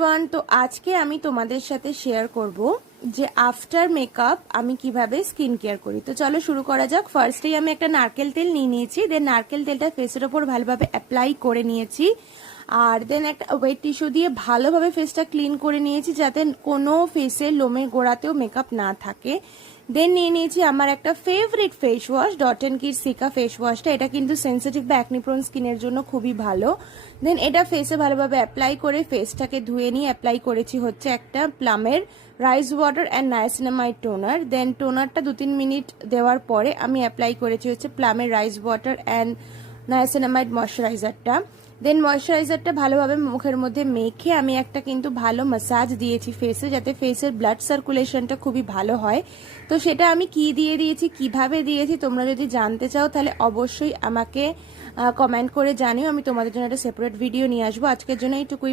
Everyone, তো আজকে আমি তোমাদের সাথে শেয়ার করব যে আফটার মেকআপ আমি কিভাবে স্কিন কেয়ার করি। তো চলো শুরু করা যাক। ফার্স্টেই আমি একটা নারকেল তেল নিয়ে নিয়েছি, দেন নারকেল তেলটা ফেসের ওপর ভালোভাবে অ্যাপ্লাই করে নিয়েছি, আর দেন একটা ওয়েট টিস্যু দিয়ে ভালোভাবে ফেসটা ক্লিন করে নিয়েছি যাতে কোনো ফেসের লোমের গোড়াতেও মেকআপ না থাকে। দেন নিয়ে নিয়েছি আমার একটা favourite face wash, dot and কির সিকা ফেস ওয়াশটা। এটা কিন্তু সেন্সিটিভ বা অ্যাকনিপ্রোন স্কিনের জন্য খুবই ভালো। দেন এটা ফেসে ভালোভাবে অ্যাপ্লাই করে ফেসটাকে ধুয়ে নিয়ে অ্যাপ্লাই করেছি হচ্ছে একটা প্লামের rice water and niacinamide toner. Then টোনারটা 2-3 মিনিট দেওয়ার পরে আমি অ্যাপ্লাই করেছি হচ্ছে প্লামের রাইস ওয়াটার অ্যান্ড নায়াসিনামাইড ময়শ্চারাইজারটা। দেন ময়শ্চারাইজারটা ভালোভাবে মুখের মধ্যে মেখে আমি একটা কিন্তু ভালো ম্যাসাজ দিয়েছি ফেসে, যাতে ফেসের ব্লাড সার্কুলেশনটা খুবই ভালো হয়। তো সেটা আমি কি দিয়ে দিয়েছি, কিভাবে দিয়েছি, তোমরা যদি জানতে চাও তাহলে অবশ্যই আমাকে কমেন্ট করে জানিও। আমি তোমাদের জন্য একটা সেপারেট ভিডিও নিয়ে আসবো। আজকের জন্য এইটুকুই।